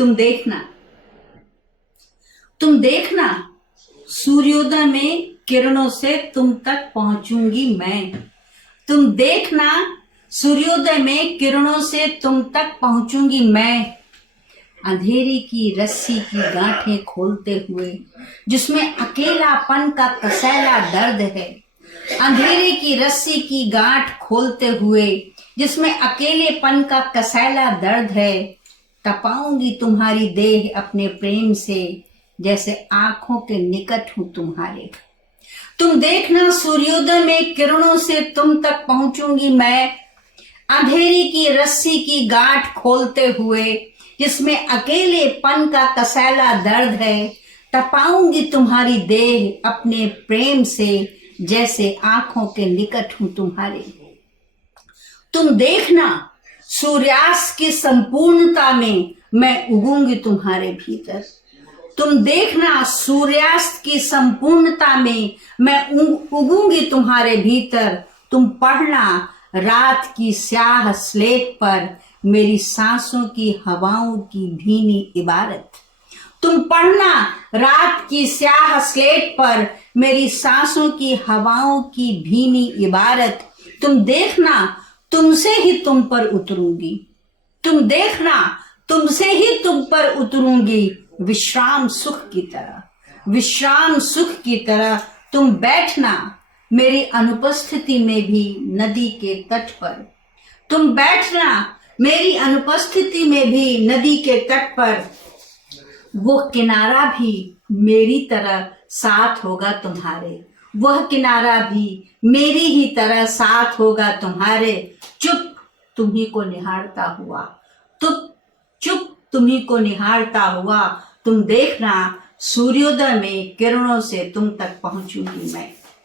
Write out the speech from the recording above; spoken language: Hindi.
तुम देखना, तुम देखना, सूर्योदय में किरणों से तुम तक पहुंचूंगी मैं। तुम देखना, सूर्योदय में किरणों से तुम तक पहुंचूंगी मैं। अंधेरे की रस्सी की गांठें खोलते हुए, जिसमें अकेलापन का कसैला दर्द है। अंधेरे की रस्सी की गांठ खोलते हुए, जिसमें अकेलेपन का कसैला दर्द है। तपाऊंगी तुम्हारी देह अपने प्रेम से, जैसे आंखों के निकट हूं तुम्हारे। तुम देखना, सूर्योदय में किरणों से तुम तक पहुंचूंगी मैं। अंधेरी की रस्सी की गांठ खोलते हुए, जिसमें अकेलेपन का कसैला दर्द है। तपाऊंगी तुम्हारी देह अपने प्रेम से, जैसे आंखों के निकट हूं तुम्हारे। तुम देखना, सूर्यास्त की संपूर्णता में मैं उगूंगी तुम्हारे भीतर। तुम देखना, सूर्यास्त की संपूर्णता में मैं उगूंगी तुम्हारे भीतर। तुम पढ़ना, रात की स्याह स्लेट पर मेरी सांसों की हवाओं की भीनी इबारत। तुम पढ़ना, रात की स्याह स्लेट पर मेरी सांसों की हवाओं की भीनी इबारत। तुम देखना, तुमसे ही तुम पर उतरूंगी। तुम देखना, तुमसे ही तुम पर उतरूंगी, विश्राम सुख की तरह, विश्राम सुख की तरह। तुम बैठना, मेरी अनुपस्थिति में भी नदी के तट पर। तुम बैठना, मेरी अनुपस्थिति में भी नदी के तट पर। वो किनारा भी मेरी तरह साथ होगा तुम्हारे। वह किनारा भी मेरी ही तरह साथ होगा तुम्हारे। चुप तुम्ही को निहारता हुआ, चुप तुम्ही को निहारता हुआ। तुम देखना, सूर्योदय में किरणों से तुम तक पहुंचूंगी मैं।